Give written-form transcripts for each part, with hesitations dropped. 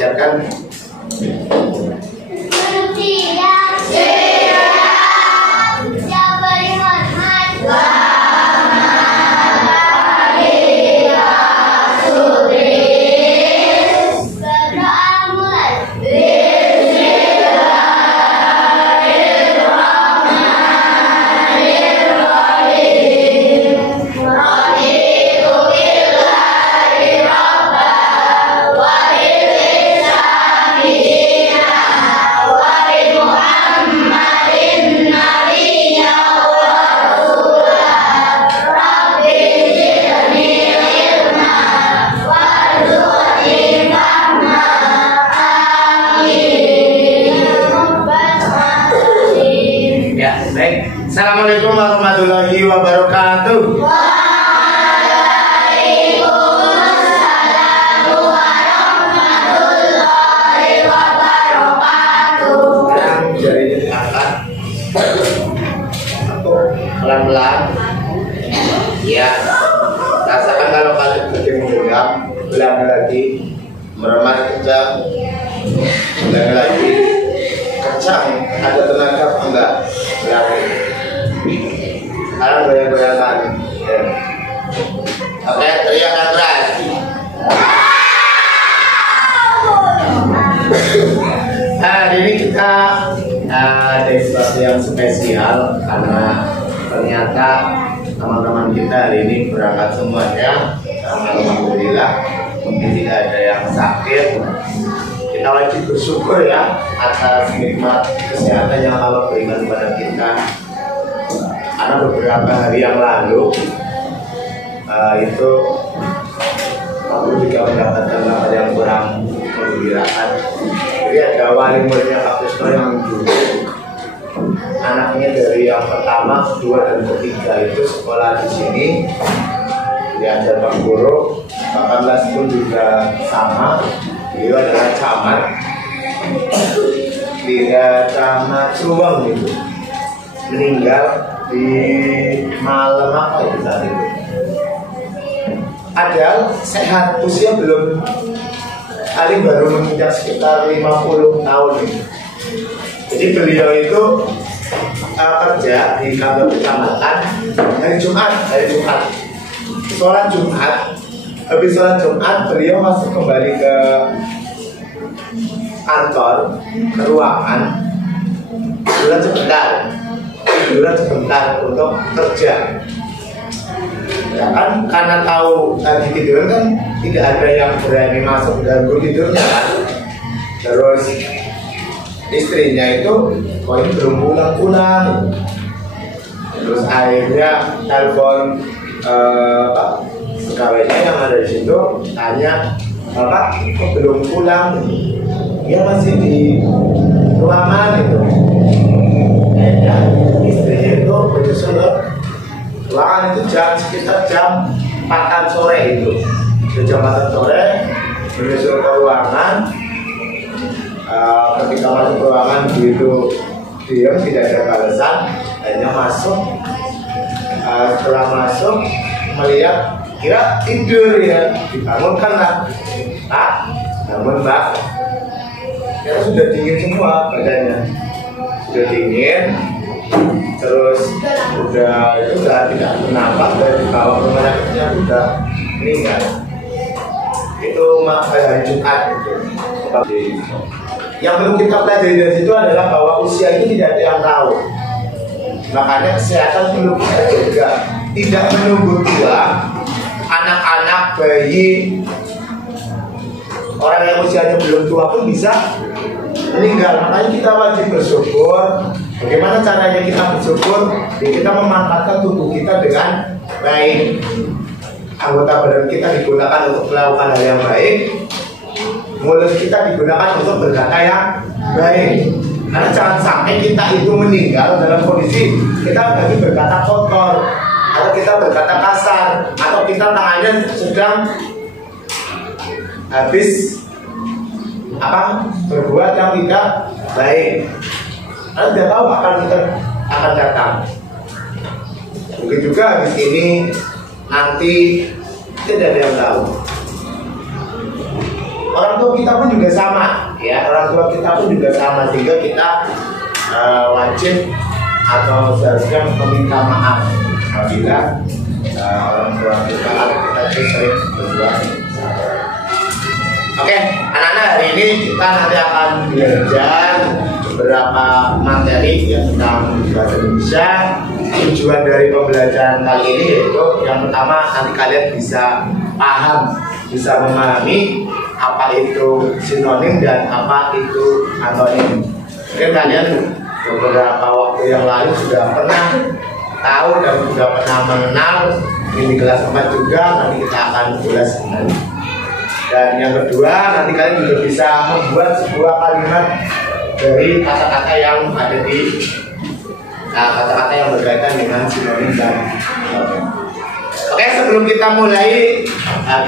Siapkan. Assalamualaikum warahmatullahi wabarakatuh. Waalaikumsalam warahmatullahi wabarakatuh. Sekarang jarinya diangkat, pelan-pelan. Ya, rasakan kalau kalian berarti menggenggam, ulangi lagi, meremas kencang, ulangi lagi, kencang. Ada tenaga apa enggak? Ulangi. Sekarang goyang-goyangan. Ya. Oke, teriakan keras. Hari ini kita ada sesuatu yang spesial karena ternyata teman-teman kita hari ini berangkat semuanya. Alhamdulillah, mungkin tidak ada yang sakit. Kita wajib bersyukur ya atas nikmat kesehatan yang Allah berikan kepada kita. Karena beberapa hari yang lalu itu aku juga mendapatkan kabar yang kurang menggembirakan. Jadi ada wali muridnya Kak Krisno yang dulu anaknya dari yang pertama, kedua, dan ketiga itu sekolah di sini, diajar Pak Guru. Bahkan kelas pun juga sama. Beliau adalah camat, tidak camat Suwang gitu, meninggal di malam apa itu saat itu. Padahal sehat, usia belum, paling baru menginjak sekitar 50 tahun ini. Jadi beliau itu kerja di kantor kecamatan hari Jumat. Sholat Jumat, habis sholat Jumat beliau masuk kembali ke kantor, ke ruangan, tiduran sebentar untuk kerja. Ya kan, karena tahu tadi tiduran kan tidak ada yang berani masuk ganggu tidurnya kan. Terus istrinya itu kok ini belum pulang. Terus akhirnya telepon pegawainya yang ada di situ, tanya, "Bapak kok belum pulang?" Dia masih di ruangan itu. Akhirnya istrinya itu menyusul ke ruangan itu sekitar jam 4 sore itu. Jam 4 sore menyusul ke ruangan. Ketika masuk ke ruangan begitu diam, tidak ada balasan, akhirnya masuk. Setelah masuk melihat, kira tidur ya, dibangunkan lah. "Pak, bangun Mbak." Ya sudah dingin semua badannya, sudah dingin, terus sudah tidak bernafas, dan dibawa ke rumah sakitnya sudah meninggal. Itu hari Jumat itu. Yang perlu kita pelajari dari situ adalah bahwa usia ini tidak ada yang tahu. Makanya kesehatan perlu kita jaga, tidak menunggu tua. Anak-anak, bayi, orang yang usianya belum tua pun bisa meninggal. Makanya kita wajib bersyukur. Bagaimana caranya kita bersyukur? Ya, kita memanfaatkan tubuh kita dengan baik. Anggota badan kita digunakan untuk melakukan hal yang baik. Mulut kita digunakan untuk berkata yang baik. Karena jangan sampai kita itu meninggal dalam kondisi kita lagi berkata kotor, atau kita berkata kasar, atau kita tangannya sedang habis berbuat yang tidak baik. Karena tidak tahu akan datang. Mungkin juga habis ini nanti tidak ada yang tahu. orang tua kita pun juga sama, ya. Orang tua kita pun juga sama, sehingga kita wajib atau seharusnya meminta maaf apabila orang tua kita sering berbuat salah. Oke, anak-anak, hari ini kita nanti akan belajar beberapa materi yang tentang bahasa Indonesia. Tujuan dari pembelajaran kali ini yaitu yang pertama, nanti kalian bisa paham, bisa memahami apa itu sinonim dan apa itu antonim. Mungkin kalian beberapa waktu yang lalu sudah pernah tahu dan sudah pernah mengenal di kelas 4 juga, nanti kita akan ulas kembali. Dan yang kedua, nanti kalian juga bisa membuat sebuah kalimat dari kata-kata yang ada di kata-kata yang berkaitan dengan sinonim dan antonim. Oke, sebelum kita mulai,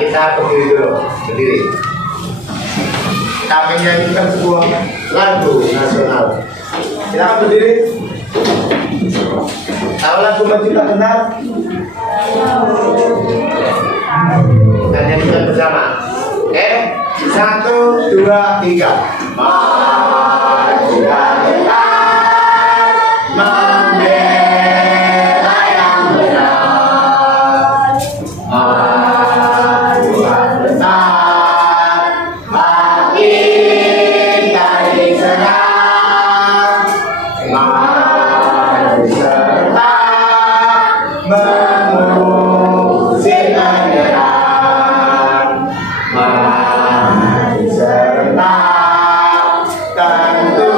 kita berdiri dulu, berdiri. Kita menyanyikan sebuah lagu nasional. Silakan berdiri. Tahu lagu yang kita kenal? Kita nyanyikan bersama. Oke, 1, 2, 3. Majulah kita membela yang benar. Majulah kita makin kali serang. Maju serta mengusir menyerang. Maju serta tentu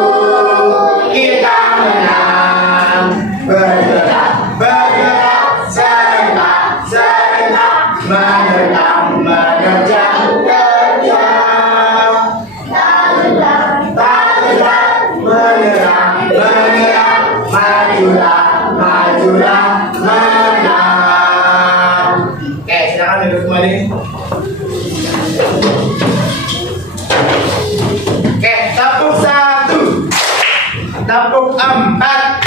kita menang. Bergerak, bergerak, serta, serta, menerkam, menerjang, terjang. Tak gerak, menyerang, menyerang, majulah, majulah, menang. Oke, silakan duduk kembali. Oke, tepuk 1, tepuk 4,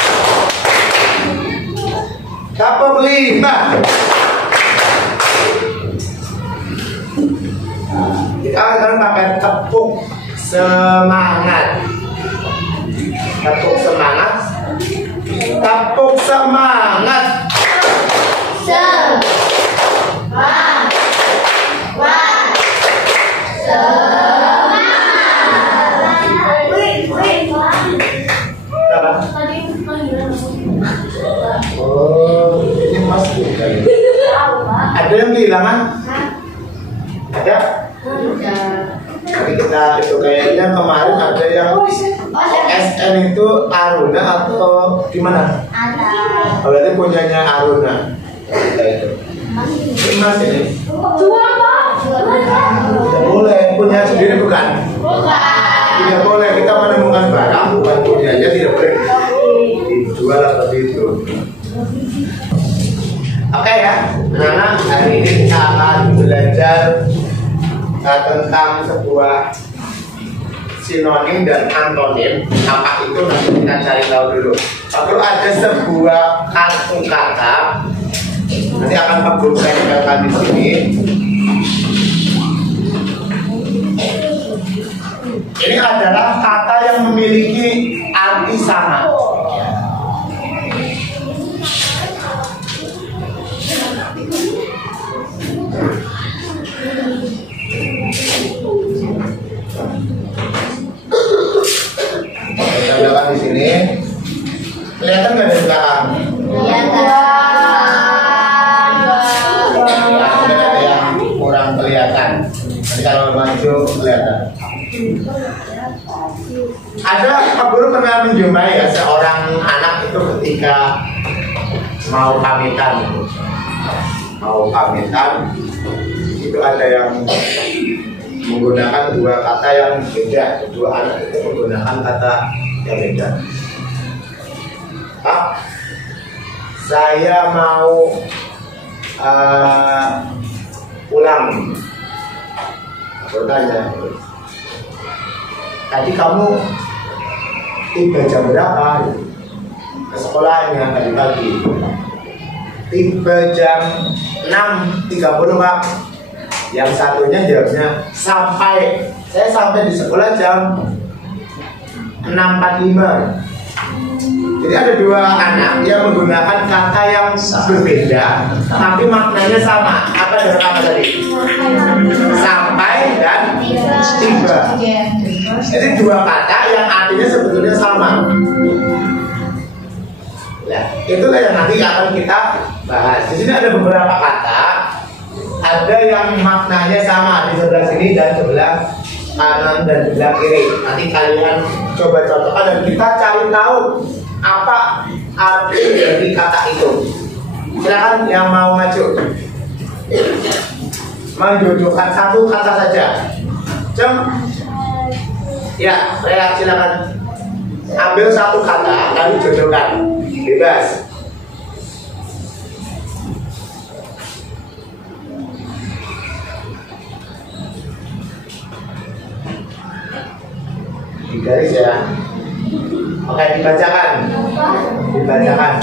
tepuk 5. Kita akan pakai tepuk semangat. Tepuk semangat. Tepuk semangat. Oh, ini Mas bukan. Ada yang kehilangan? Ada? Jadi kita itu kayaknya kemarin ada yang OSN itu Aruna atau gimana? Oh, berarti punyanya Aruna. Itu. Ini Mas ini. Tidak boleh, punya sendiri bukan? Tidak boleh, kita menemukan barang bukan punyanya, tidak boleh dijual seperti itu. Oke ya, anak-anak, hari ini kita akan belajar tentang sebuah sinonim dan antonim. Apa itu nanti kita cari tahu dulu. Lalu ada sebuah kartu kata, nanti akan Pak Guru saya tempelkan di sini. Ini adalah kata yang memiliki arti sama. Kita lihat di sini. Kelihatan nggak dari belakang? Ada yang kurang kelihatan. Nanti kalau maju kelihatan. Ada Pak Guru pernah menjumpai ya seorang anak itu ketika mau pamitan itu ada yang menggunakan dua kata yang beda. Dua anak itu menggunakan kata yang beda. Pak, saya mau pulang. Bertanya, tadi kamu tiba jam berapa ke sekolahnya tadi pagi? Tiba jam 6.30 Pak. Yang satunya jawabnya sampai. Saya sampai di sekolah jam 6.45. Jadi ada dua anak yang menggunakan kata yang berbeda, tapi maknanya sama. Apa dengan kata tadi? Sampai dan tiba. Jadi dua kata yang artinya sebetulnya sama. Nah, itulah yang nanti akan kita bahas. Di sini ada beberapa kata, ada yang maknanya sama di sebelah sini dan sebelah kanan dan sebelah kiri. Nanti kalian coba contohkan dan kita cari tahu apa arti dari kata itu. Silakan yang mau maju. Menjodohkan satu kata saja. Ya, Rea, silakan ambil satu kata lalu jodohkan. Bebas. Di garis ya. Oke, dibacakan. Dibacakan.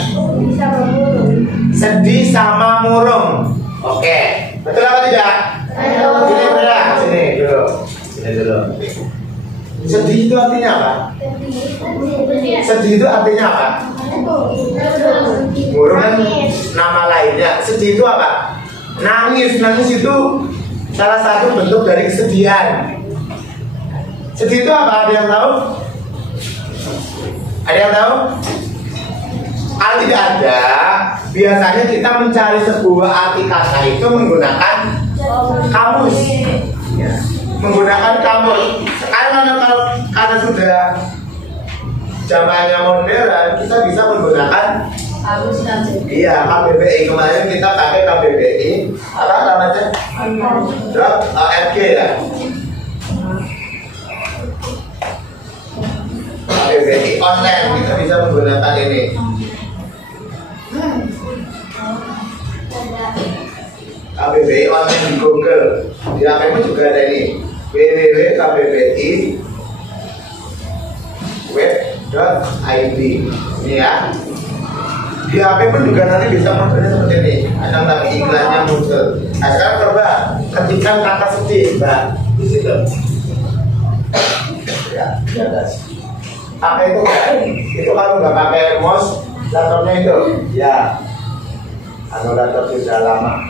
Sedih sama murung. Oke, betul apa tidak? Betul. Sini Rea, sini dulu. Sini dulu. Sedih itu artinya apa? Sedih itu artinya apa? Murung kan nama lainnya. Sedih itu apa? Nangis. Nangis itu salah satu bentuk dari kesedihan. Sedih itu apa? Ada yang tahu? Ada yang tahu? Kalau tidak ada, biasanya kita mencari sebuah arti kata itu menggunakan kamus. Ya. Menggunakan kamus. Sekarang kalau karena sudah zamannya modern, kita bisa menggunakan Kamus dan iya, KBBI. Kemarin kita pakai KBBI. Apa namanya? .org ya. KBBI online kita bisa menggunakan ini. KBBI online di Google. Di HP juga ada ini. www.kbbi web.id. Ini ya. Di HP pun juga nanti bisa munculnya seperti ini. Ada tapi iklannya muncul. Nah sekarang coba ketikkan kata sedih, Mbak, di situ. Ya, di atas. Pakai itu kan? Itu kalau nggak pakai mouse, laptopnya itu. Ya. Anu laptop sudah lama.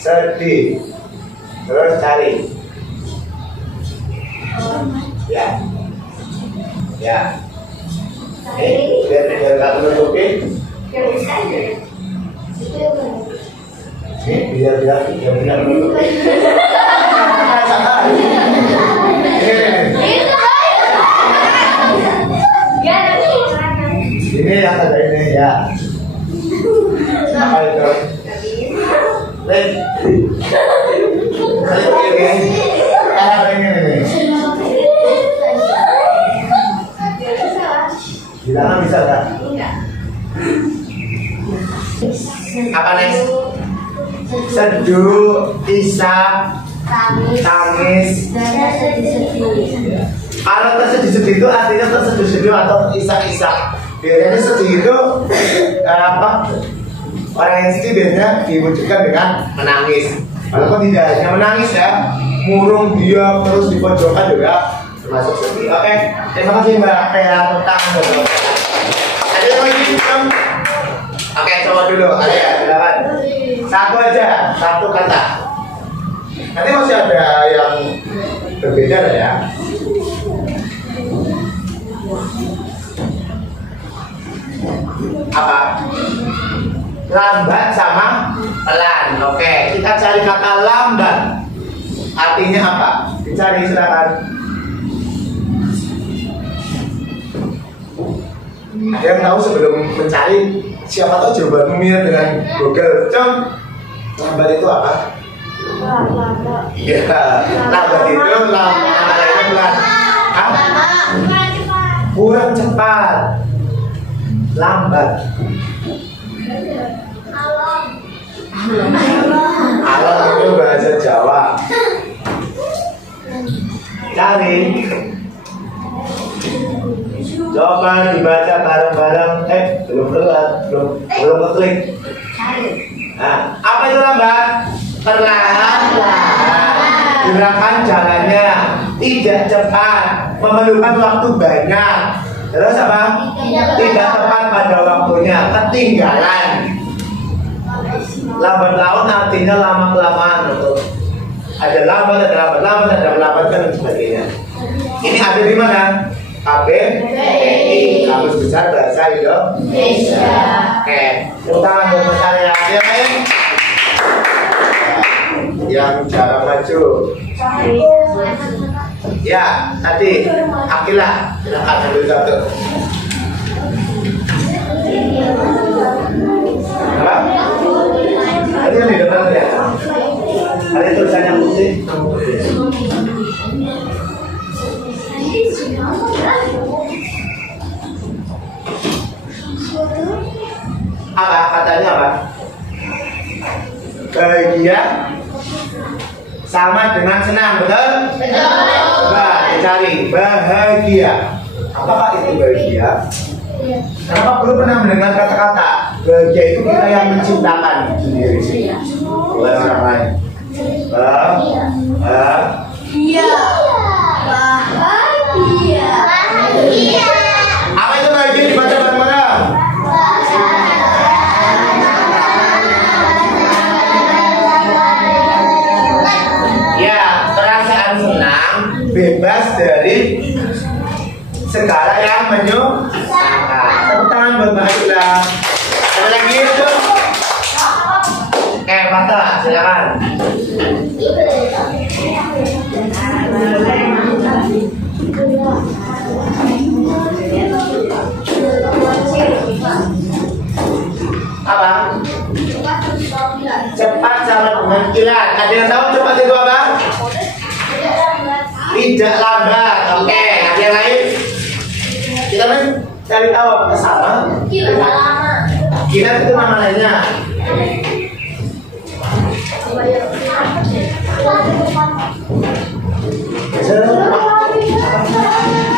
Sedih. Terus cari. Ya. Ya. Biar kamu nutupin. Biar nutupin. Ini yang ada ini ya. Apa itu? Klik. Klik ini. Apa ini? Bilangan bisa nggak? Apa next? Seduh, isak, tangis. Kalau tersedih-sedih itu artinya terseduh-seduh atau isak-isak. Biasanya sedih itu apa? Orang yang sedih biasanya diwujudkan dengan menangis. Walaupun tidak hanya menangis ya, murung diam terus di pojokan juga termasuk sedih. Oke, terima kasih Mbak Rea tentang ada yang lagi? Oke, coba dulu. Ada ya, silakan. Satu aja, satu kata. Nanti masih ada yang berbeda lah ya. Apa? Lambat sama pelan. Oke, kita cari kata lambat. Artinya apa? Dicari silakan. Ada yang tahu sebelum mencari? Siapa tahu jawabanmu mirip dengan Google. Lambat itu apa? Iya, lambat itu lainnya pelan. Kurang cepat. Lambat. Alon itu bahasa Jawa. Cari. Coba dibaca bareng-bareng. Belum keluar, belum ngeklik. Nah, apa itu lambat? Perlahan-lahan. gerakan jalannya tidak cepat, memerlukan waktu banyak. Terus apa? Tidak tepat pada waktunya, ketinggalan. Lambat laun artinya lama-kelamaan. Ada lambat, ada lambat dan sebagainya. Ini ada di mana? KBBI, Kamus Besar Bahasa Indonesia. Oke, tepuk tangan buat Mas Arya. Yang lain? Yang cara maju. Ya, tadi Akila, silakan ambil satu. Apa? Tadi yang di depan ya. Ada tulisan yang putih. Apa katanya apa? Bahagia sama dengan senang, betul? Betul. Coba dicari bahagia. Apakah itu bahagia? Kenapa perlu pernah mendengar kata-kata bahagia itu kita yang menciptakan sendiri sih, bukan orang lain. Bahagia. Apa itu bahagia dibaca bareng-bareng? Ya, perasaan senang, bebas dari segala yang menyusahkan. Tepuk tangan buat Mbak Akila. Ada lagi itu? Mata, silakan. Apa? Cepat sama dengan kilat. Ada yang tahu cepat itu apa? Tidak lambat. Oke, ada yang lain? Kita cari tahu apakah sama? Kilat itu nama lainnya.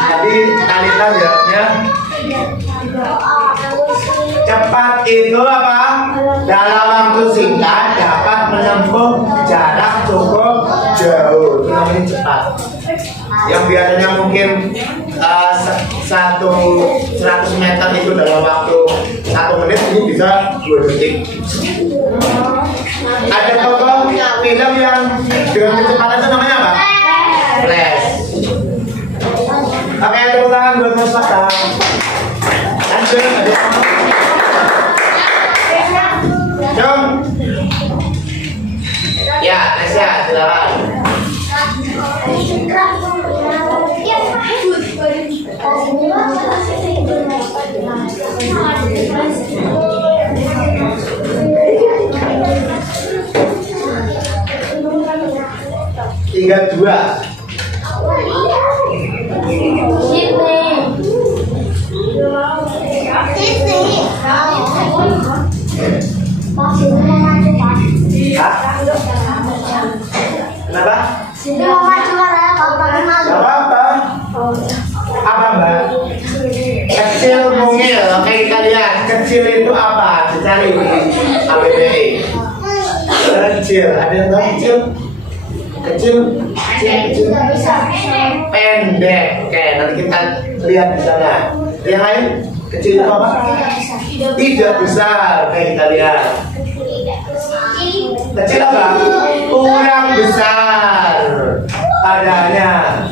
Tadi Anita jawabnya cepat itu apa? Dalam waktu singkat dapat menempuh jarak cukup jauh. Itu namanya cepat. Yang biasanya mungkin 100 meter itu dalam waktu 1 menit, ini bisa 2 detik. Ada tokoh film yang dengan kecepatan itu namanya apa? Flash. Oke, tepuk tangan buat Mas Fata. Lanjut, ada Jom. Ya, Nesya, silakan. Tiga dua. Kenapa? Apa? Apa Mbak? Kecil mungil. Oke, kita lihat kecil itu apa? Dicari KBBI. Kecil. Ada yang tahu kecil? Kecil. Pendek. Oke, nanti kita lihat di sana. Yang lain? Kecil itu apa? Tidak besar. Oke, kita lihat. Kecil apa? Kurang besar padanya.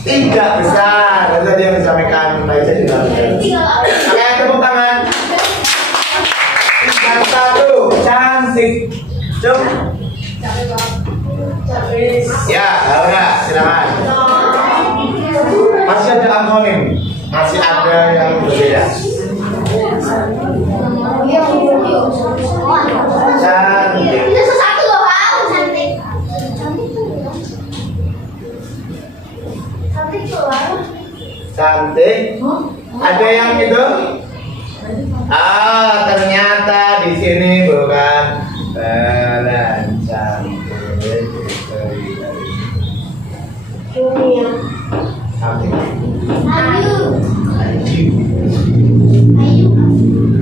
Tidak besar. Lalu dia menyampaikan baca juga. Oke, tepuk tangan. Yang satu cantik. Cuk. Ya, Laura, silakan. Masih ada anonim, masih ada yang berbeda. Cantik. Cantik. Ada yang itu? Ternyata di sini bukan Belen. Cantik.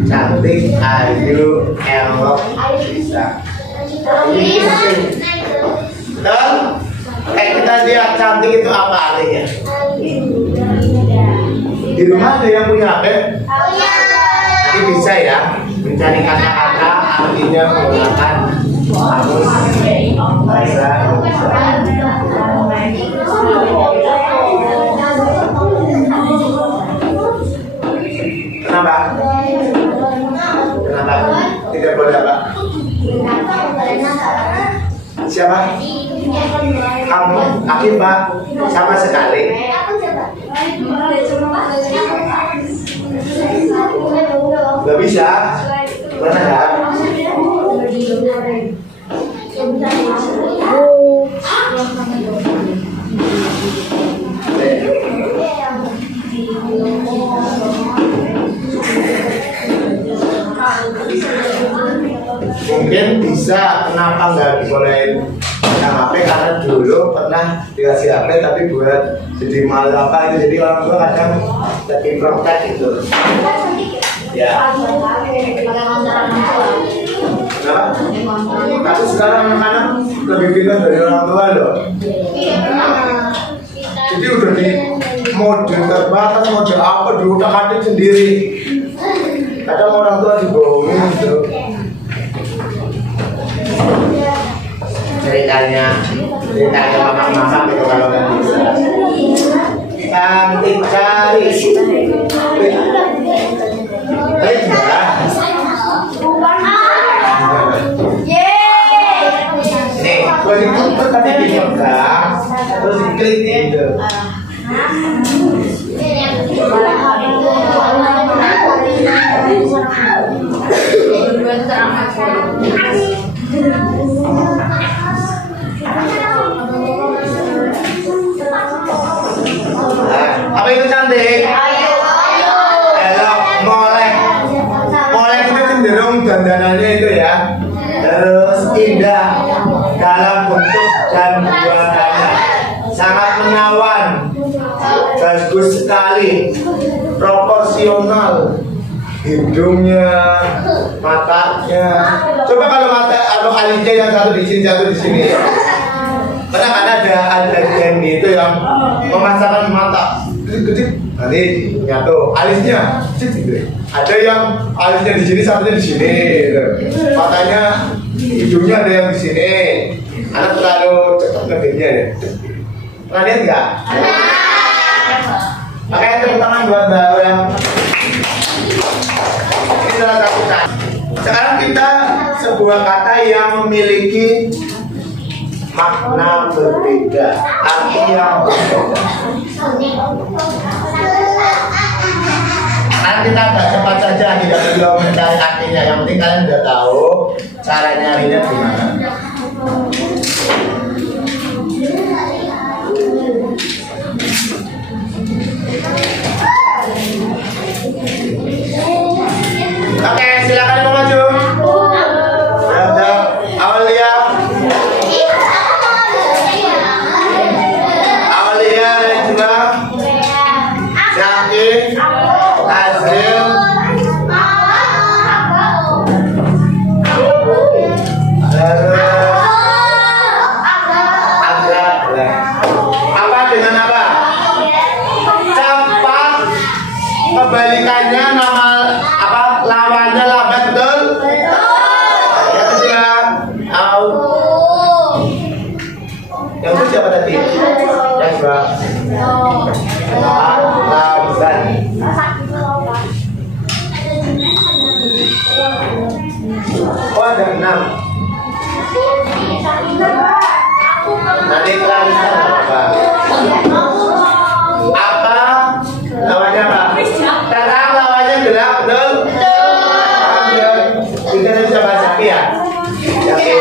Cantik, ayu, elok, bisa. Betul? kita lihat cantik itu apa artinya? Di rumah ada yang punya HP? Jadi bisa ya mencari kata-kata artinya menggunakan kamus bahasa Indonesia. Kenapa? Kenapa? Tidak boleh apa? Siapa? Kamu? Aku Pak? Sama sekali. Gak bisa. Mana ya? Mungkin bisa, kenapa nggak dibolehin yang HP? Karena dulu pernah dikasih HP tapi buat jadi malu apa itu, jadi orang tua kadang jadi protes itu. Ya. Kenapa? Tapi sekarang anak-anak lebih pintar dari orang tua loh. Jadi udah di mode terbatas, mode apa diutak-atik sendiri. Kadang orang tua dibohongin gitu. ceritanya mama-mama itu kalau nggak bisa. Cantik cari nih, kalau ditutup tadi dipegang, terus diklik gitu. Apa itu cantik? Elok, molek. Molek itu cenderung dandanannya itu ya, terus indah dalam bentuk dan buatannya, sangat menawan, bagus sekali, proporsional, hidungnya, matanya. Coba kalau mata atau alisnya yang satu di sini. Karena kan ada yang itu yang memasangkan mata gede, nanti nyatu alisnya gitu. Ada yang alisnya di sini, satunya di sini, gitu. Matanya, hidungnya ada yang di sini. Anak terlalu cepat ngedenya deh. Pernah lihat nggak? Makanya tepuk tangan buat Mbak yang ini salah satu kata. Sekarang kita sebuah kata yang memiliki makna berbeda, arti yang berbeda. Nah, kita agak cepat saja, tidak perlu mencari artinya. Yang penting kalian udah tahu cara nyarinya gimana. Oke, silakan mau maju. Ada Aulia. Kebalikannya nama apa? Lawannya lambat, betul? Yang ketiga, au. Yang itu siapa tadi? Yang kedua, lambat. Oh, ada 6. Nanti terangkan apa? Apa lawannya apa? Terang lawannya gelap, betul? Kita bisa bahasa ya? Yakin?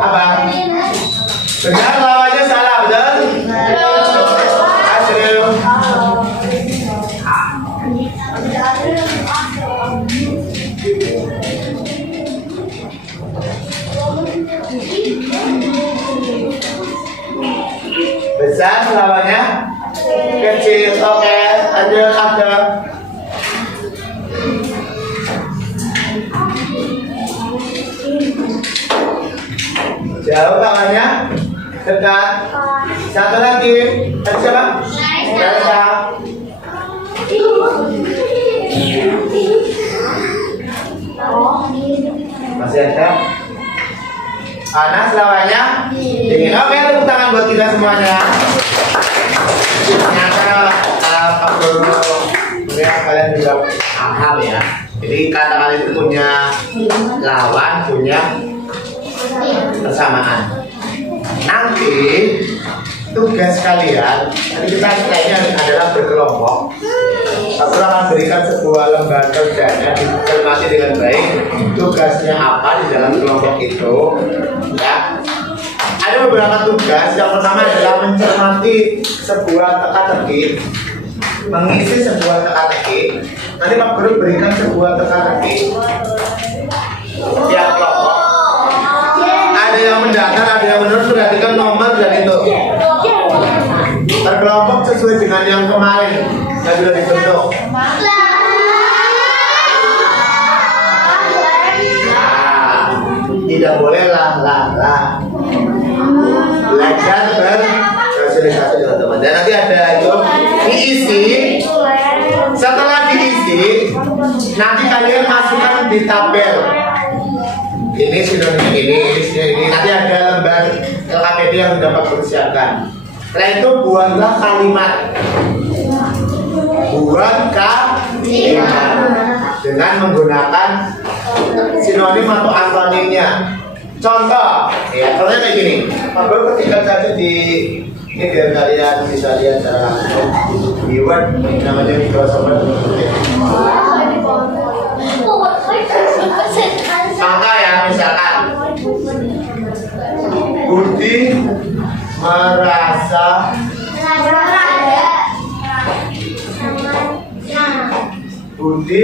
Apa? Benar lawannya salah, betul? Asril. Besar lawannya kecil. Oke, lanjut. Jauh kawannya? Dekat. Satu lagi. Tadi siapa? Elsa. Masih ada? Panas lawannya? Dingin. Oke, tepuk tangan buat kita semuanya. Ternyata Pak Guru melihat kalian juga paham ya. Jadi kata kalian itu punya lawan, punya kesamaan. Nanti tugas kalian, nanti kita ini adalah berkelompok. Aku akan berikan sebuah lembar kerjanya, dicermati dengan baik. Tugasnya apa di dalam kelompok itu? Ya, ada beberapa tugas. Yang pertama adalah mencermati sebuah teka-teki, mengisi sebuah teka-teki. Nanti Pak Guru berikan sebuah teka-teki. Setiap kelompok ada yang mendatar, ada yang menurut. Perhatikan nomor dan itu terkelompok sesuai dengan yang kemarin yang sudah dibentuk. Tidak boleh lah. Belajar bersosialisasi dengan teman. Dan nanti ada itu diisi. Setelah diisi, nanti kalian masukkan di tabel. Ini sinonim ini. Nanti ada lembar LKPD yang dapat persiapkan. Setelah itu buatlah kalimat. Buat kalimat dengan menggunakan sinonim atau antonimnya. Contoh, ya, contohnya kayak gini. Pak Guru ketikkan saja di ini biar kalian bisa lihat secara langsung di Word, namanya Microsoft Word. Contoh ya, misalkan Budi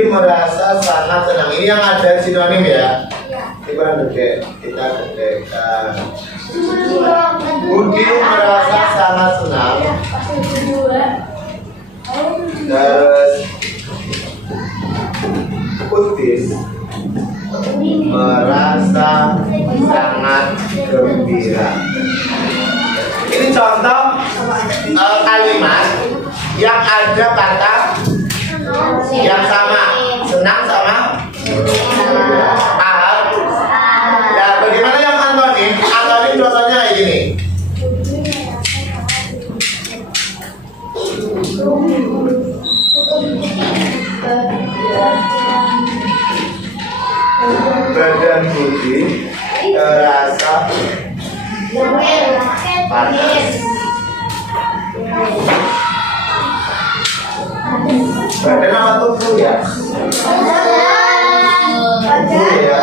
merasa sangat senang. Ini yang ada sinonim ya. Kita gedekan. Budi merasa sangat senang. Terus Utis merasa sangat gembira. Ini contoh kalimat yang ada kata yang sama, senang sama paham. Nah, bagaimana yang antonim? Antonim contohnya kayak gini. Badan Budi terasa panas. Badan apa tubuh ya? Tubuh ya,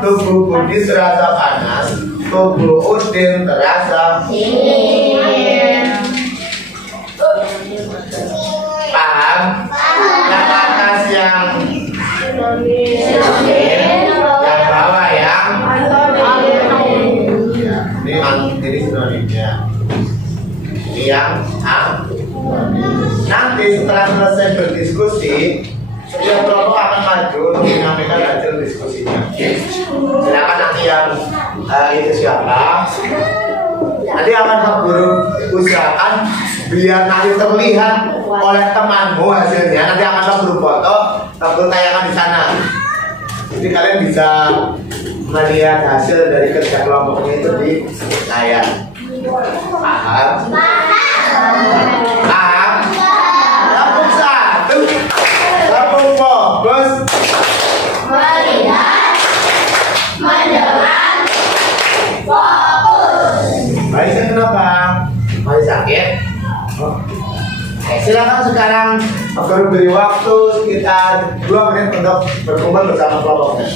tubuh Budi terasa panas, tubuh Udin terasa paham. Yang atas yang bawah yang ini sinonimnya. Ini yang nanti setelah selesai berdiskusi, setiap kelompok akan maju untuk menyampaikan hasil diskusinya. Silakan nanti yang itu siapa? Nanti akan Pak Guru usahakan biar nanti terlihat oleh temanmu hasilnya. Nanti akan Pak Guru foto, Pak Guru tayangkan di sana. Jadi kalian bisa melihat hasil dari kerja kelompoknya itu di layar. Paham? Paham? Lapung satu, lapung fokus, melihat, mendengar, fokus. Baiknya kenapa? Masih sakit? Oh. Silakan sekarang Pak Guru beri waktu sekitar 2 menit untuk berkumpul bersama kelompoknya.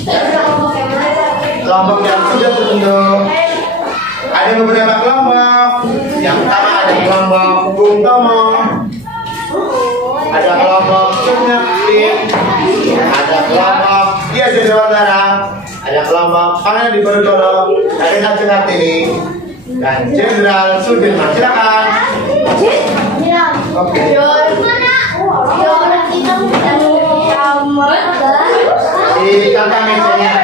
Kelompok yang sudah terbentuk. Ada beberapa kelompok. Yang pertama ada kelompok Bung Tomo, ada kelompok Sunyaksin, ada kelompok Dia Jodewantara, ada kelompok Pangeran Diponegoro, ada Kanjeng Kartini, dan Jenderal Sudirman. Silakan. Oke. Di kakak mejanya.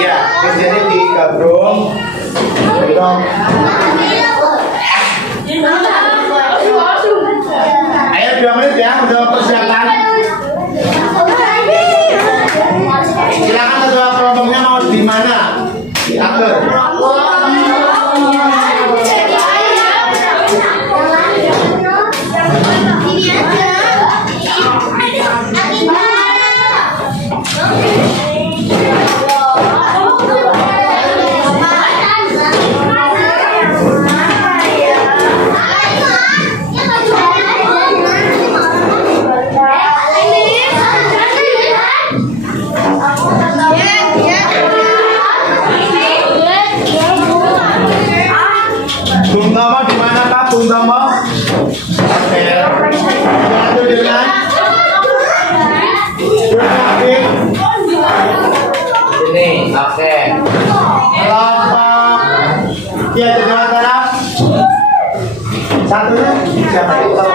Ya, di sini digabung. Ayo 2 menit ya untuk persiapan. Silakan ketua kelompoknya mau di mana? Diatur. Bung Tomo di mana Kak Bung Tomo? Oke. Satu dengan Ini, oke. kelompok. Iya di antara. Satunya siapa itu?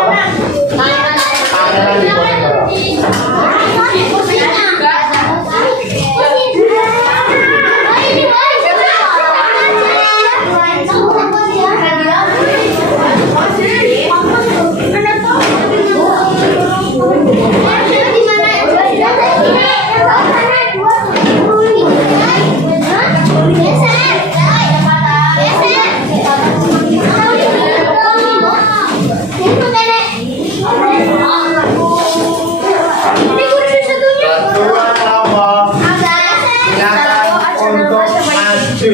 Pangeran di Bojonegoro. Ketua kelompok silakan untuk maju.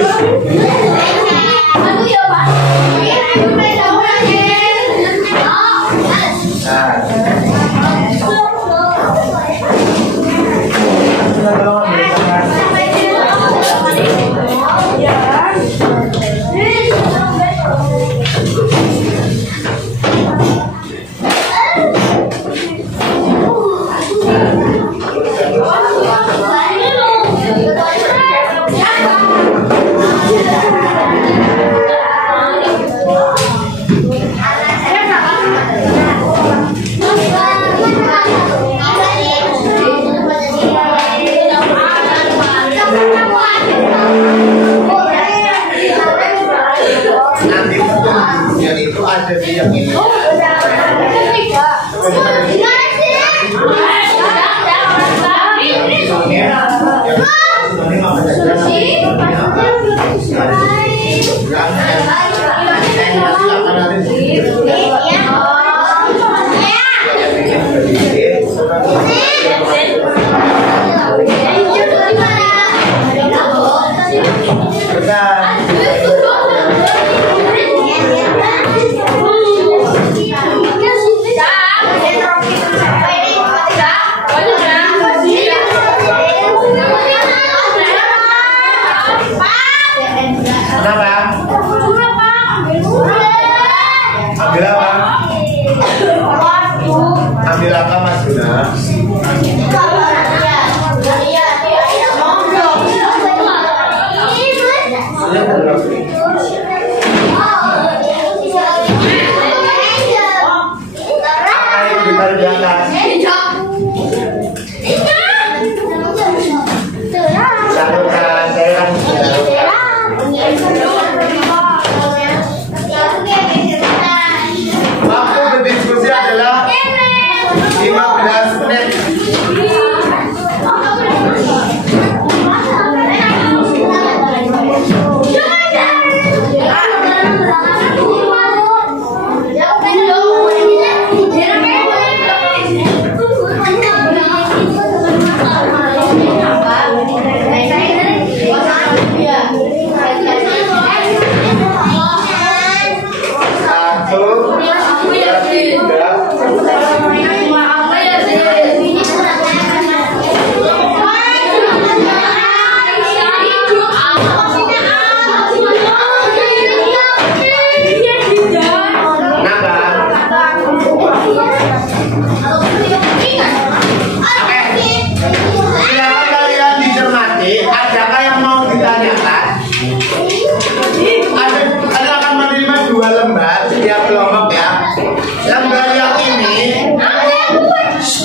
Nanti pertunjukan itu ada di yang ini. Ambil apa? Ambil apa Mas Guna? Apa yang ditaruh di atas? Salurkan, saya kan waktu berdiskusi adalah 15 menit.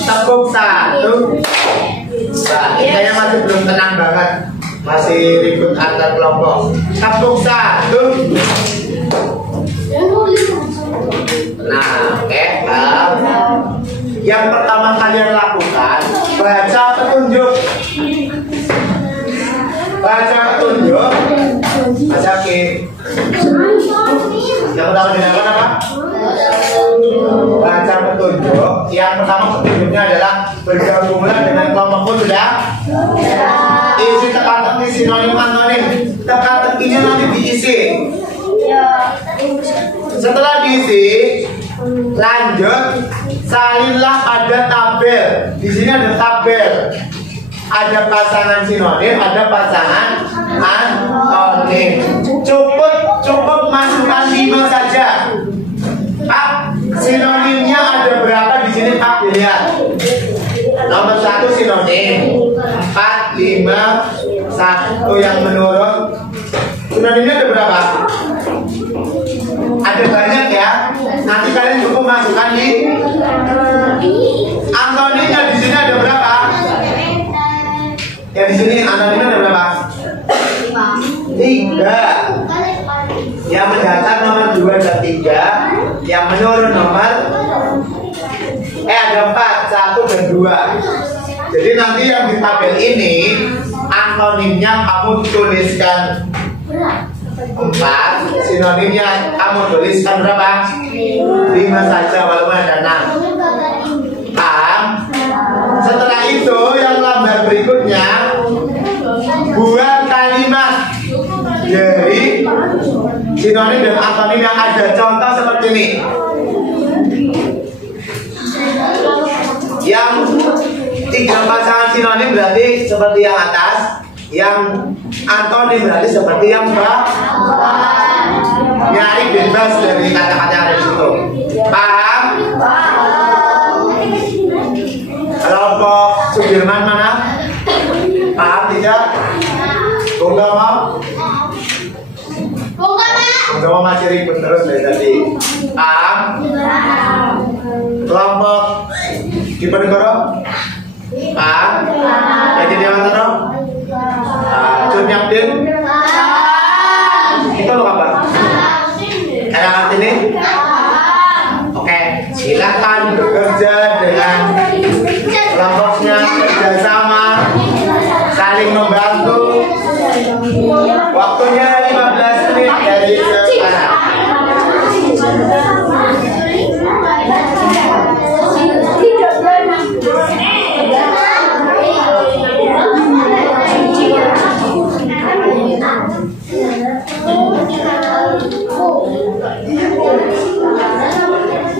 Tepuk satu. Nah, kayaknya masih belum tenang banget. Masih ribut antar kelompok. Tepuk satu. Nah, oke. Yang pertama kalian lakukan, baca petunjuk. Baca petunjuk. Baca ke. Yang pertama dilakukan apa? Baca petunjuk. Yang pertama petunjuknya adalah bergabunglah dengan kelompokmu sudah. Isi teka-teki sinonim anonim. Teka-tekinya nanti diisi. Setelah diisi, lanjut salinlah pada tabel. Di sini ada tabel. Ada pasangan sinonim, ada pasangan anonim. Cukup masukkan 5 saja. Pak, sinonimnya ada berapa di sini Pak? Dilihat. Nomor 1 sinonim 4, 5, 1 yang menurun. Sinonimnya ada berapa? Ada banyak ya. Nanti kalian cukup masukkan di antonimnya. Di sini ada berapa? Ya di sini antonimnya ada berapa? 3. Yang mendatar nomor 2 dan 3. Yang menurun nomor ada 4, 1 dan 2. Jadi nanti yang di tabel ini antonimnya kamu tuliskan 4, sinonimnya kamu tuliskan berapa? 5 saja walaupun ada 6. Paham? Setelah itu yang lembar berikutnya buat kalimat dari sinonim dan antonim yang ada. Contoh seperti ini. Yang 3 pasangan sinonim berarti seperti yang atas, yang antonim berarti seperti yang bawah. Nyari bebas dari kata-kata yang ada di situ. Paham? Kelompok Sudirman mana? Paham tidak? Bung Tomo? Bung Tomo masih ribut terus dari tadi. Paham? Kelompok Diponegoro? Paham? Jadi Dewantara? Cut Nyakdin? Itu lo apa? Enak arti ini? Oke, silakan bekerja dengan kelompoknya, kerjasama, saling membantu. Waktunya 15 menit dari sekarang.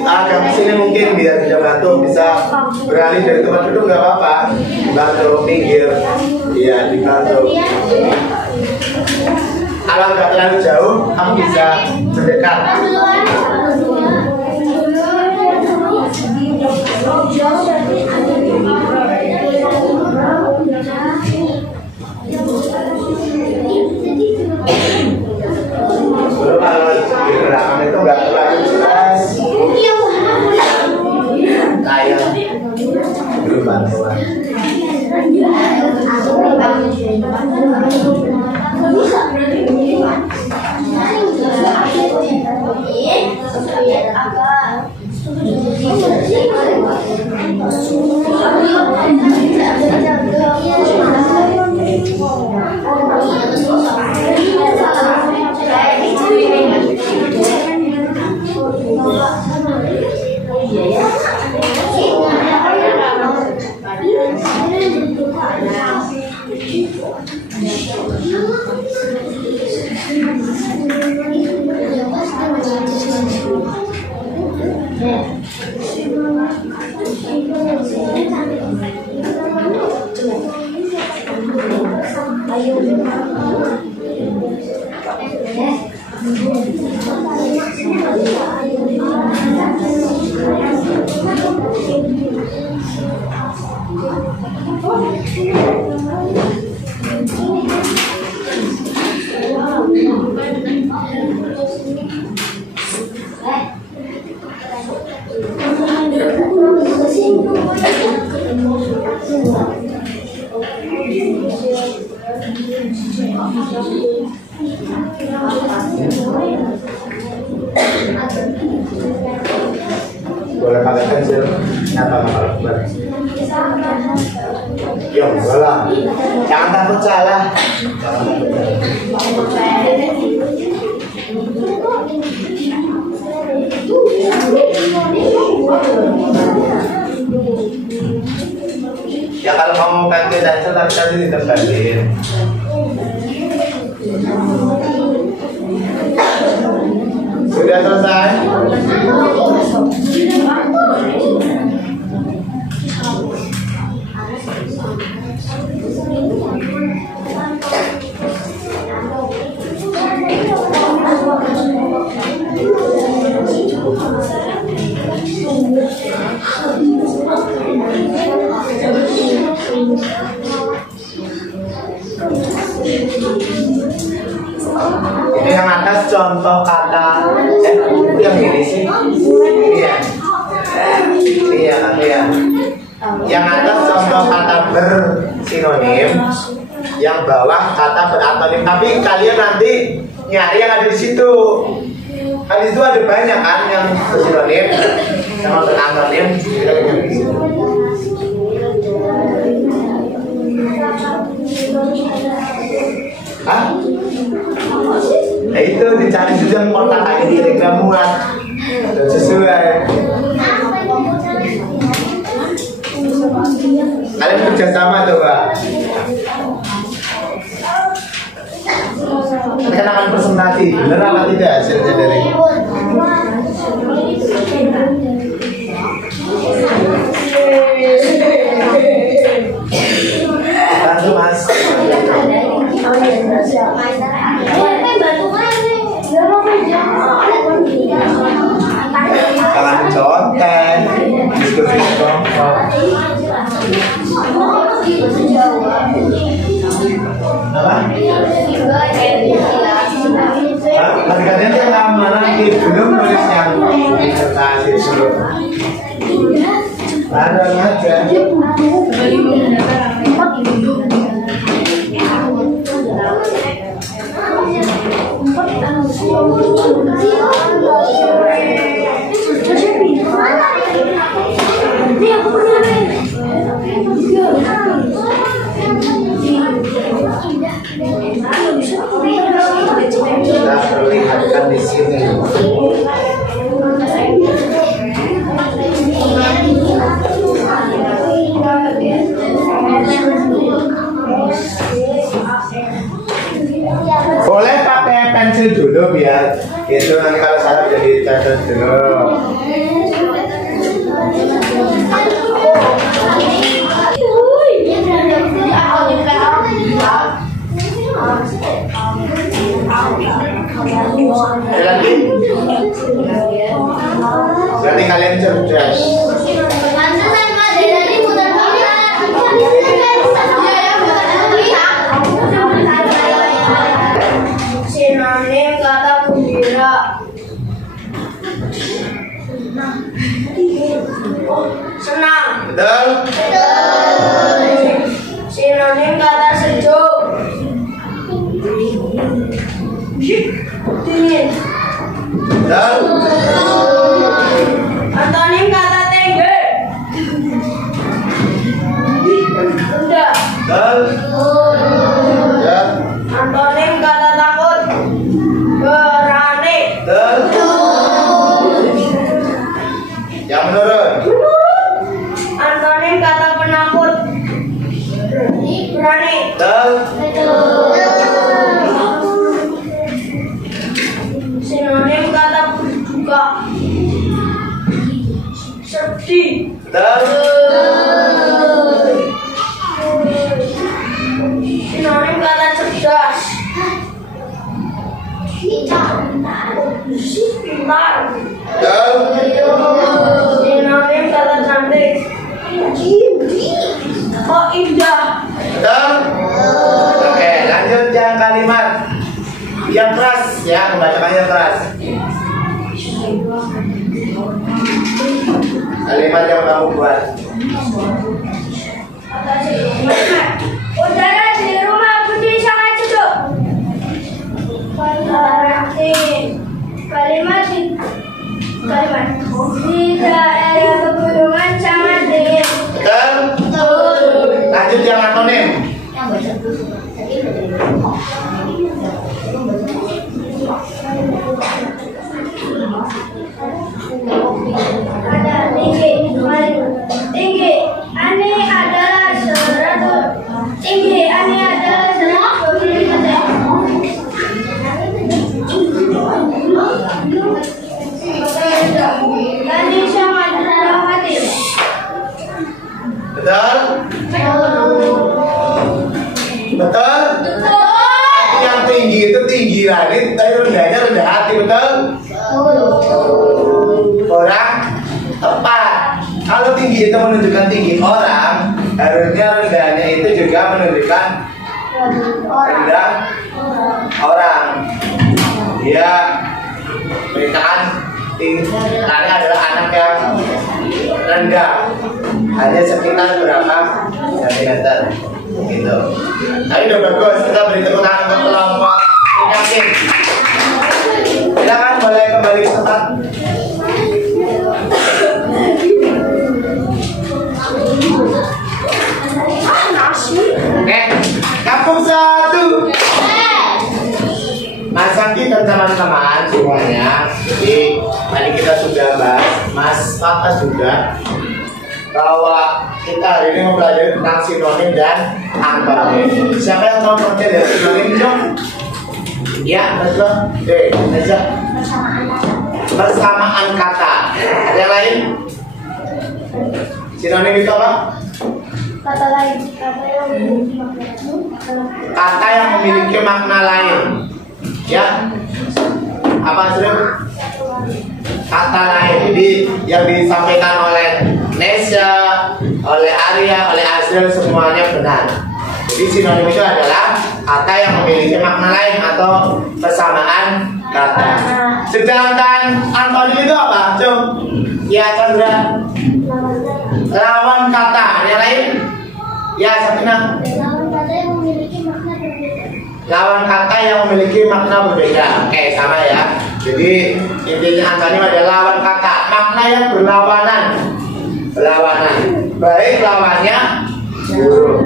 Agak sini mungkin biar bisa bantu, bisa beralih dari tempat duduk nggak apa-apa, bantu minggir, iya dibantu. Kalau nggak terlalu jauh, kamu bisa mendekat. Sebelum kalau di belakang itu nggak terlalu jelas, kayak belum bantuan. Boleh pakai pensil, nyata kalau buat. Ya enggak lah, jangan takut salah. Ya kalau kamu pakai pensil tapi tadi ditebalin. Sudah selesai? Ini yang atas contoh kata yang ini sih ini ya iya nanti ya yang atas contoh kata bersinonim, yang bawah kata berantonim. Tapi kalian nanti nyari yang ada di situ. Kan di situ ada banyak kan yang bersinonim sama berantonim. Kita nyari di situ. Hah? Nah itu dicari juga kotak kayak kira-kira muat dan sesuai. Kalian kerja sama coba. Kita akan presentasi, benar apa tidak hasilnya dari? Bantu mas. Jangan conten, diskusi kelompok. Kalian yang mana belum nulis yang disertasi dulu. Barang aja. Sudah terlihatkan di sini. Boleh pakai pensil dulu biar itu nanti kalau salah jadi catat dulu. Lagi. Berarti kalian cerdas. Sinonim kata gembira. Senang. Betul. Sinonim kata sejuk. Dingin. Betul. Antonim kata tengge. Rendah. Betul. Ya. Antonim kata takut. Berani. Betul. Yang menurun. Antonim kata penakut. Berani. Betul. Sinonim kata berduka. Sedih. Betul. Sinonim kata cerdas. Pintar. Betul. Sinonim kata cantik. Oh indah. Betul. Oke, lanjut yang kalimat yang keras ya, membacakannya keras. Kalimat yang kamu buat. Udara di rumah Budi sangat sejuk. Betul? Betul? Yang tinggi itu tinggi langit, tapi rendahnya rendah hati, betul? Orang tepat. Kalau tinggi itu menunjukkan tinggi orang, harusnya rendahnya itu juga menunjukkan rendah orang. Dia beritakan ini adalah anak yang rendah, hanya sekitar berapa sentimeter gitu. Tapi udah bagus, kita beri tepuk tangan untuk kelompok yakin. Silakan boleh kembali ke tempat. Oke, kampung satu. Mas Saki dan teman-teman semuanya. Jadi tadi kita sudah bahas, Mas Papa juga, bahwa kita hari ini mempelajari tentang sinonim dan antonim. Siapa yang tahu pengertian dari sinonim dong? Ya, betul. Aja. Persamaan kata. Ada yang lain? Sinonim itu apa? Kata lain. Kata yang memiliki makna lain. Ya, apa sih? Kata lain. Jadi yang disampaikan oleh Nesya, oleh Arya, oleh Azril semuanya benar. Jadi sinonim itu adalah kata yang memiliki makna lain atau persamaan kata. Sedangkan antonim itu apa? Cung? Ya, Chandra. Lawan kata. Yang lain? Ya, Sabina. Lawan kata yang memiliki makna berbeda. Oke, sama ya. Jadi intinya antonim adalah lawan kata, makna yang berlawanan. Berlawanan. Baik lawannya buruk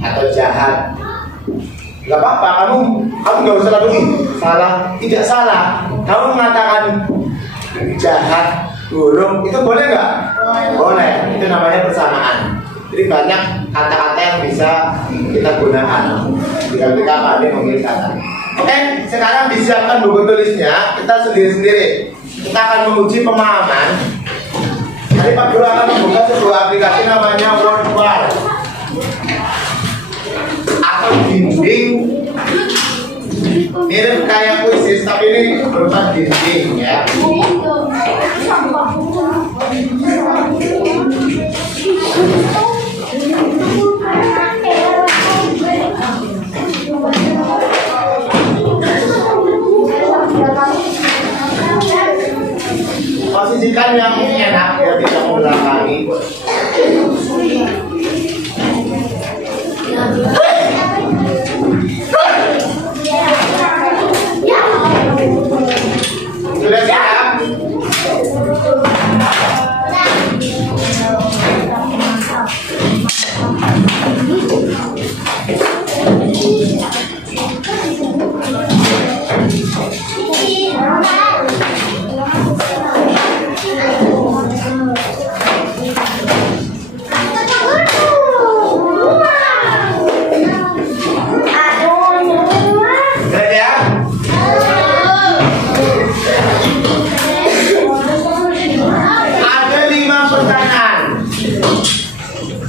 atau jahat. Gak apa-apa, kamu nggak usah lagi salah, tidak salah. Kamu mengatakan jahat, buruk, itu boleh nggak? Boleh. Itu namanya persamaan. Jadi banyak kata-kata yang bisa kita gunakan jika kita pandai memilih kata. Oke, sekarang disiapkan buku tulisnya. Kita sendiri-sendiri. Kita akan menguji pemahaman. Jadi Pak Guru akan membuka sebuah aplikasi namanya Wordwall atau dinding. Mirip kayak kuisis, tapi ini berupa dinding ya. Posisikan yang enak biar tidak membelakangi. Sudah siap?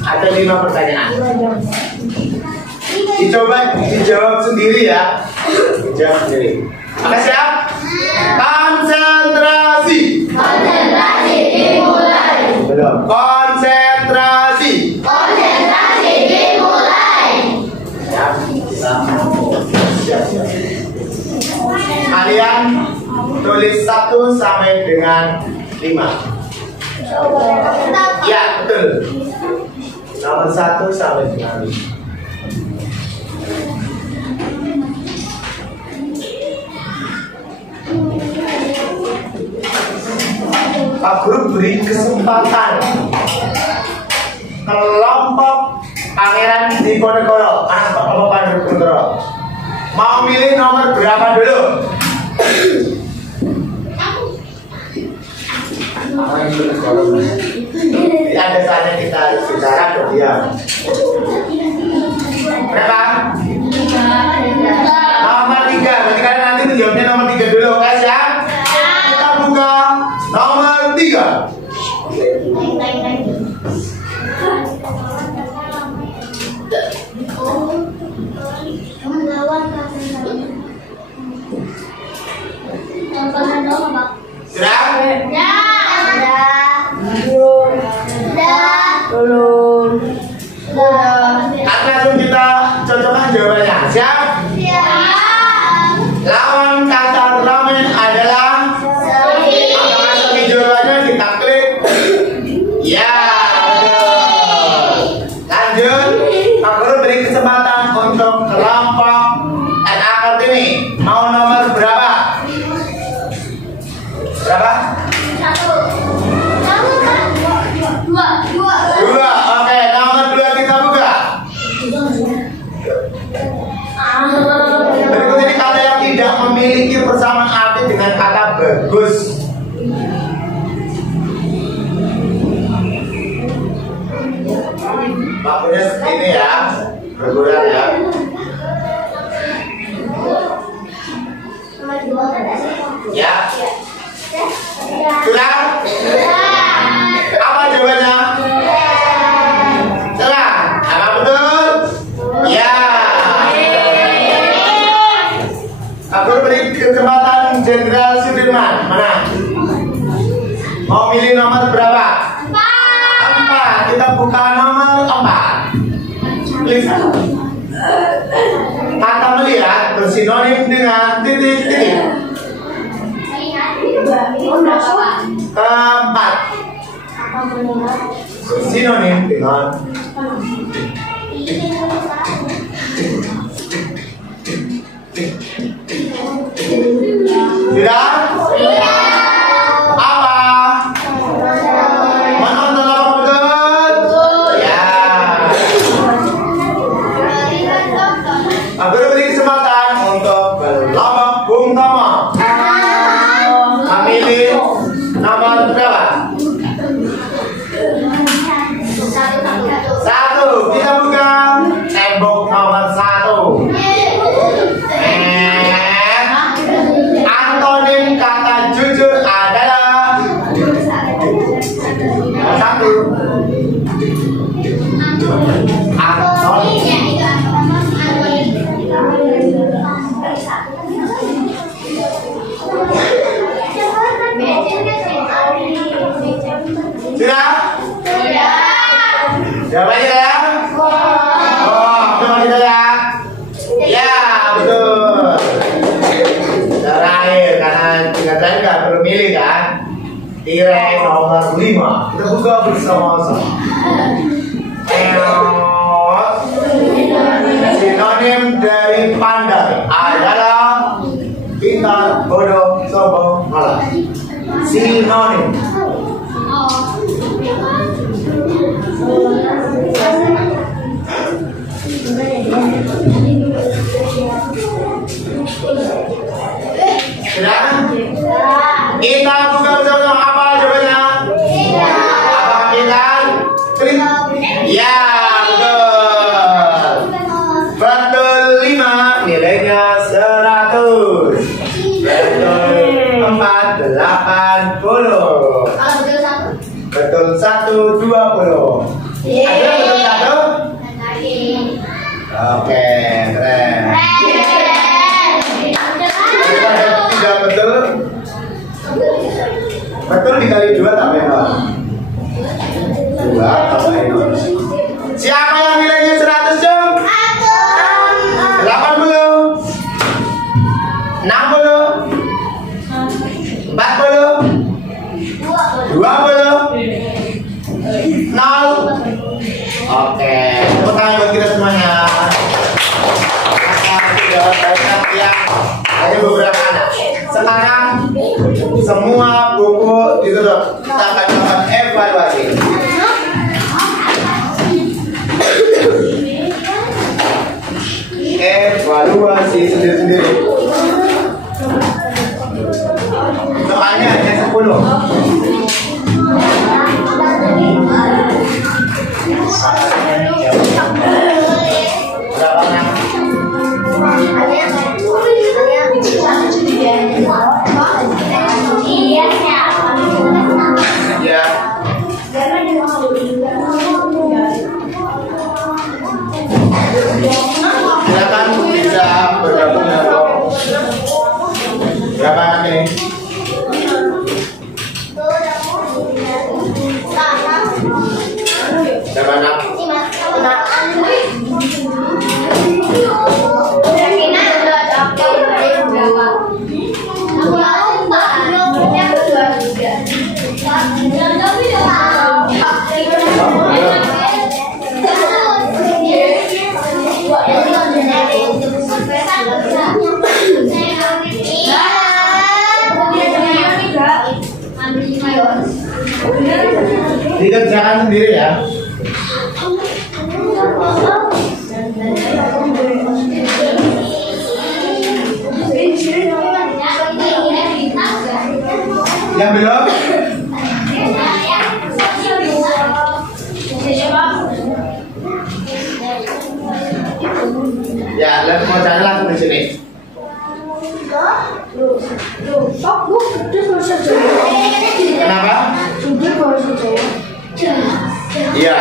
Ada 5 pertanyaan. Dicoba dijawab sendiri ya. Dijawab sendiri. Oke, siap? Konsentrasi. Konsentrasi dimulai. Belum. Konsentrasi. Konsentrasi dimulai. Siap. Siap. Kalian tulis 1 sampai dengan 5. Ya, betul. Nomor 1 sampai dengan 5. Pak Guru beri kesempatan kelompok Pangeran Diponegoro, anak kelompok Pangeran Diponegoro, mau milih nomor berapa dulu? Ada saatnya kita harus bicara atau diam. Berapa? Nomor 3. Berarti kalian nanti menjawabnya nomor 3 dulu, guys ya. Kita buka nomor 3. Langsung kita cocokkan jawabannya. Siap? Lawan kata ramen adalah apakah Sofi jawabannya kita klik? Ya, betul. Lanjut, Pak Guru beri kesempatan untuk kelompok NA Kartini. Mau nomor berapa? Berapa? Dua. Oke, nomor 2 kita buka. Berikut ini kata yang tidak memiliki persamaan arti dengan kata bagus. Maksudnya seperti ini ya, berkurang ya. Ya. Sudah? Apa jawabannya? Salah. Apa betul? Ya. Aku beri kesempatan Jenderal Sudirman. Mana? Mau milih nomor berapa? 4. Kita buka nomor 4. Please. Kata melihat bersinonim dengan titik-titik. 4. Bersinonim dengan tidak? Apa? Menonton apa betul? Ya. Aku beri kesempatan untuk kelompok Bung Tomo. Memilih nomor berapa? 1. Kita buka tembok nomor 1. Antonim kata jujur adalah 1. Antonim. Sudah? Jawabannya ya? Coba kita lihat. Ya, betul. Terakhir, karena tiga tadi nggak perlu milih kan? Tirai nomor 5. Kita buka bersama-sama. Sinonim dari pandai adalah pintar, bodoh, sombong, malas. Sinonim. Sudah? Kita buka bersama apa jawabannya? Apakah kita klik? Ya, betul. Betul 5, nilainya 100. Betul 4, 80. Betul 1, 20. Ada betul 1? Oke, keren. Tidak betul. Betul dikali 2 tambah 0. 2 tambah 0. Siapa yang nilainya 100 jom? 80, 60, 40, 20, 0. Oke, tepuk tangan buat kita semuanya. Sudah banyak yang hanya beberapa anak. Sekarang semua buku ditutup. Kita akan melakukan evaluasi. Evaluasi sendiri-sendiri. Soalnya hanya 10. Ya. Silakan bisa bergabung dengan berapa anak ini? Berapa anak? Ya, lihat pemecahnya langsung di sini. Kenapa? Iya.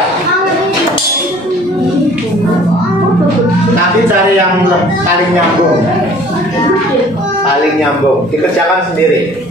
Nanti cari yang paling nyambung. Paling nyambung. Dikerjakan sendiri.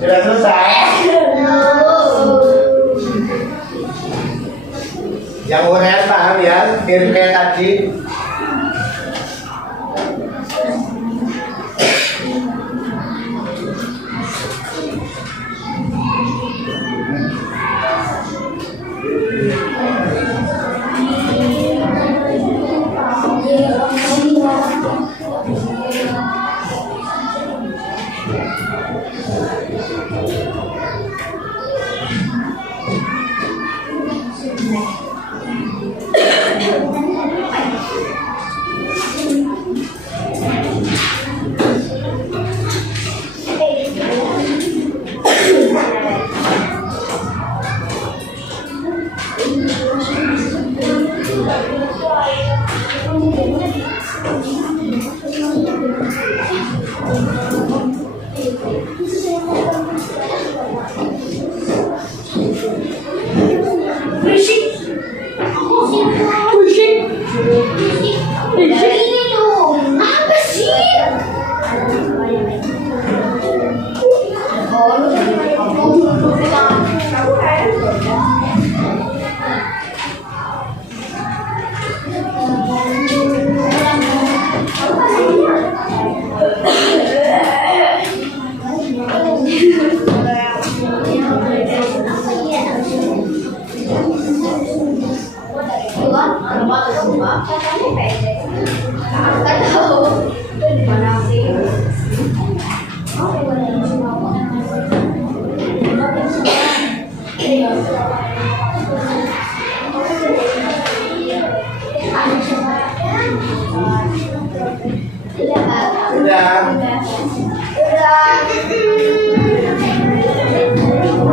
Sudah selesai? Yang uraian paham ya? Mirip kayak tadi.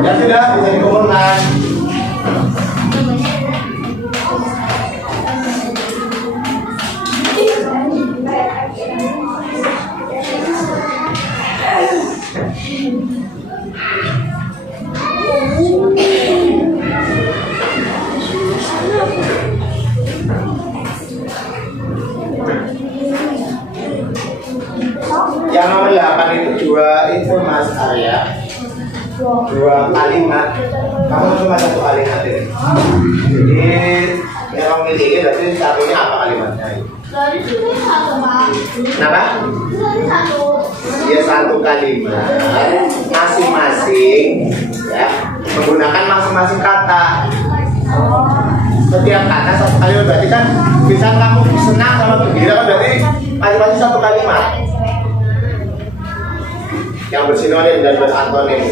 Ya sudah, bisa dikumpulkan. Yang nomor 8 itu itu Mas Arya. 2 kalimat. Kamu cuma 1 kalimat ini. Jadi yang kamu miliki berarti satunya apa kalimatnya? Kenapa? Ya 1 kalimat masing-masing ya, menggunakan masing-masing kata. Setiap kata 1 kalimat berarti kan bisa kamu senang sama gembira kan berarti masing-masing 1 kalimat yang bersinonim dan bersantonim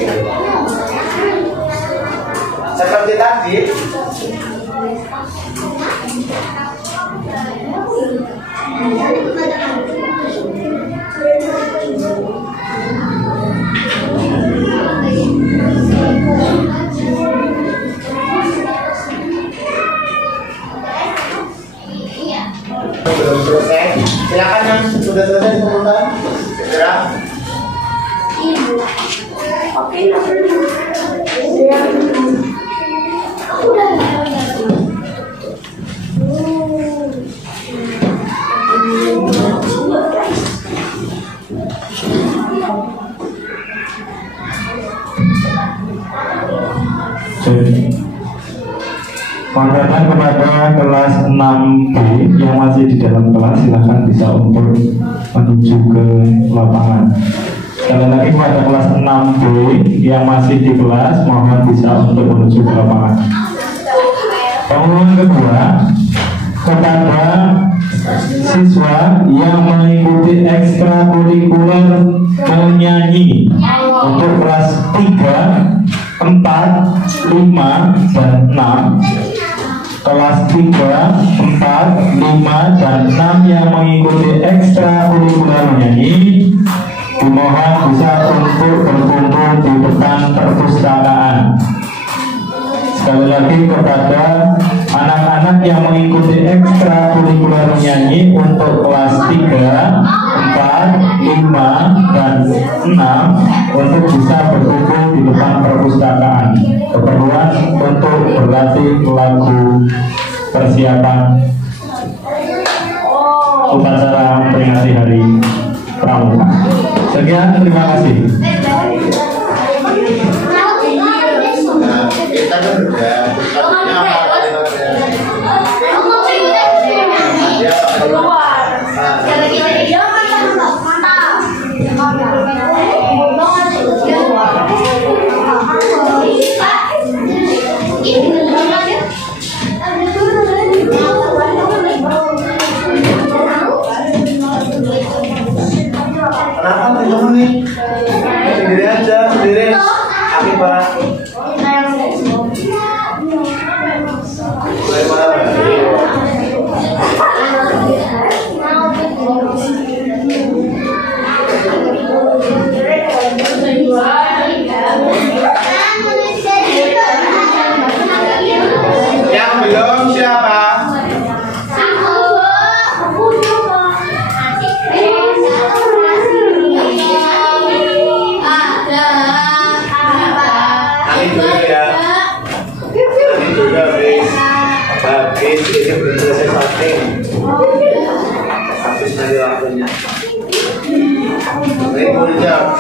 seperti tadi. Belum selesai, silakan yang sudah selesai dikumpulkan. kira-kira? Oke, aku udah Makanan kepada kelas 6B yang masih di dalam kelas silahkan bisa untuk menuju ke lapangan. Sekali lagi kepada kelas 6B yang masih di kelas mohon bisa untuk menuju ke lapangan. Pengumuman kedua kepada siswa yang mengikuti ekstrakurikuler menyanyi untuk kelas 3, 4, 5, dan 6. Kelas 3, 4, 5, dan 6 yang mengikuti ekstrakurikuler menyanyi dimohon bisa untuk berkumpul di depan perpustakaan. Sekali lagi kepada anak-anak yang mengikuti ekstrakurikuler menyanyi untuk kelas 3, 4, 5, dan 6 untuk bisa berkumpul di depan perpustakaan. Keperluan untuk berlatih lagu persiapan upacara memperingati Hari Pramuka. Sekian, terima kasih. Nah, kita kan udah tadinya apa kalimatnya? Dia apa kalimat? Kenapa teman nih? Sendiri aja, sendiri. Akibat yang belum siapa? Ini dulu ya. Ini dulu habis ini belum selesai syuting. Habis nanti waktunya. Ini boleh jawab.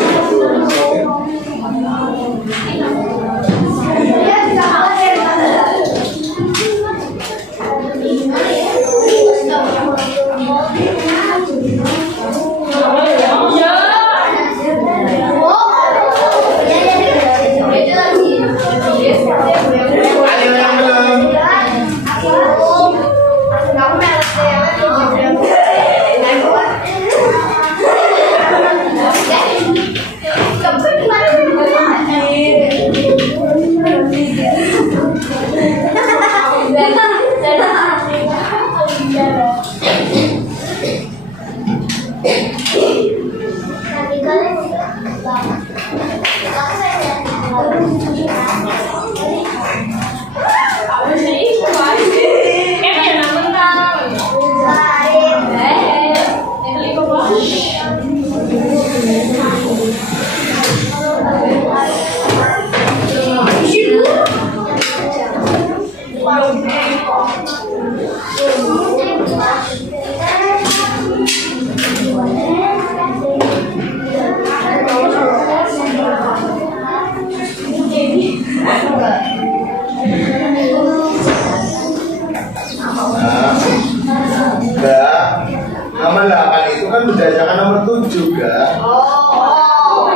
Nomor 8 itu kan berdasarkan nomor 7 juga.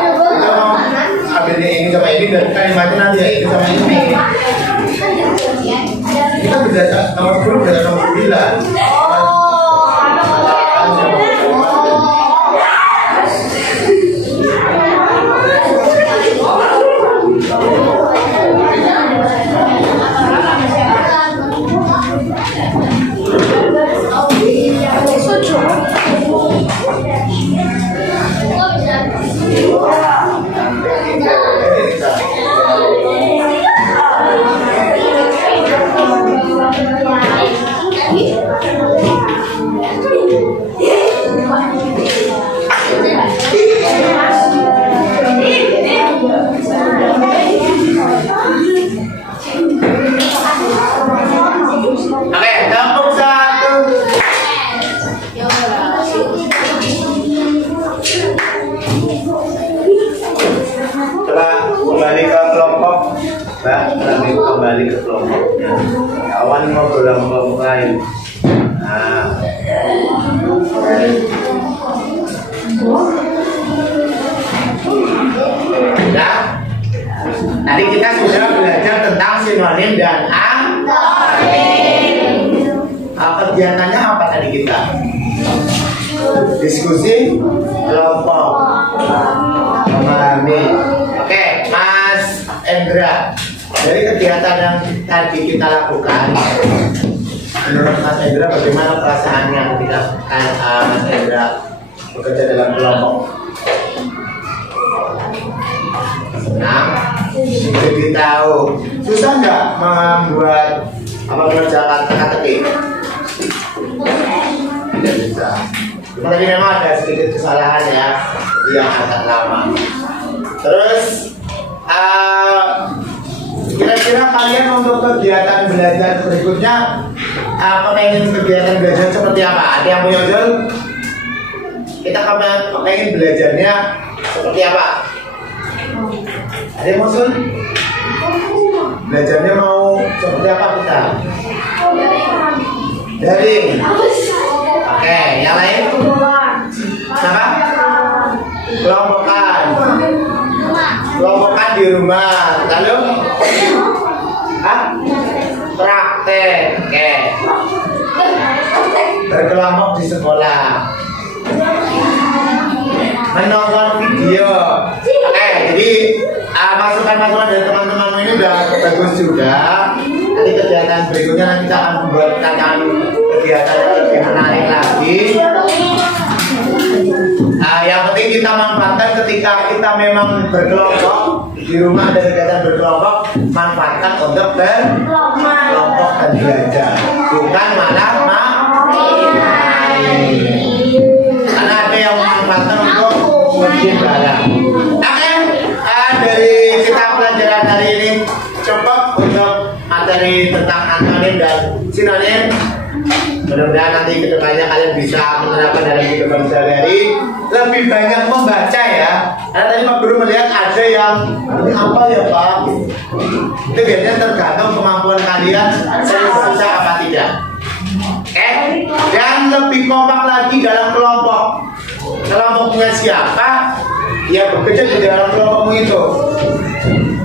Kita mau ambilnya ini sama ini dan kalimatnya nanti ya ini sama ini. Kita berdasarkan nomor 10 berdasarkan nomor 9. kelompoknya. Kawan ngobrol sama kelompok lain. Nah, nah, tadi kita sudah belajar tentang sinonim dan kegiatannya apa tadi kita? Diskusi kelompok, memahami. Oke, Mas Endra, dari kegiatan yang tadi kita lakukan, menurut Mas Endra bagaimana perasaannya ketika Mas Endra bekerja dalam kelompok? Senang? Jadi tahu. Susah nggak membuat mengerjakan teka-teki? Tidak bisa. Cuma tadi memang ada sedikit kesalahan ya yang agak lama. Terus kira-kira kalian untuk kegiatan belajar berikutnya pengen kegiatan belajar seperti apa? Ada yang punya usul? Kita pengen belajarnya seperti apa? Ada yang usul? Belajarnya mau seperti apa kita? Daring. Oke, yang lain? Apa? Kelompokan. Kelompokan di rumah. Lalu? Praktek. Oke. Berkelompok di sekolah. Menonton video. Oke, jadi masukan-masukan dari teman-teman ini udah bagus juga. Nanti kegiatan berikutnya nanti kita akan membuatkan kegiatan yang lebih menarik lagi. Yang penting kita manfaatkan ketika kita memang berkelompok di rumah, ada kegiatan berkelompok, manfaatkan untuk berkelompok dan belajar, bukan malah karena ada yang memanfaatkan untuk bikin barang. Oke, dari kita pelajaran hari ini cukup untuk materi tentang antonim dan sinonim. Mudah-mudahan nanti kedepannya kalian bisa menerapkan dalam kehidupan sehari-hari. Lebih banyak membaca ya. Karena tadi Pak Guru melihat ada yang ini apa ya Pak? Itu biasanya tergantung kemampuan kalian saya baca apa tidak. Dan lebih kompak lagi dalam kelompok. Kelompoknya siapa? Ya bekerja di dalam kelompokmu itu.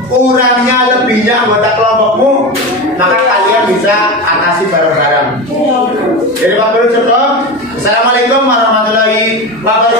Kurangnya lebihnya anggota kelompokmu, maka kalian bisa atasi bareng-bareng. Jadi Pak Guru cukup. Assalamualaikum warahmatullahi wabarakatuh.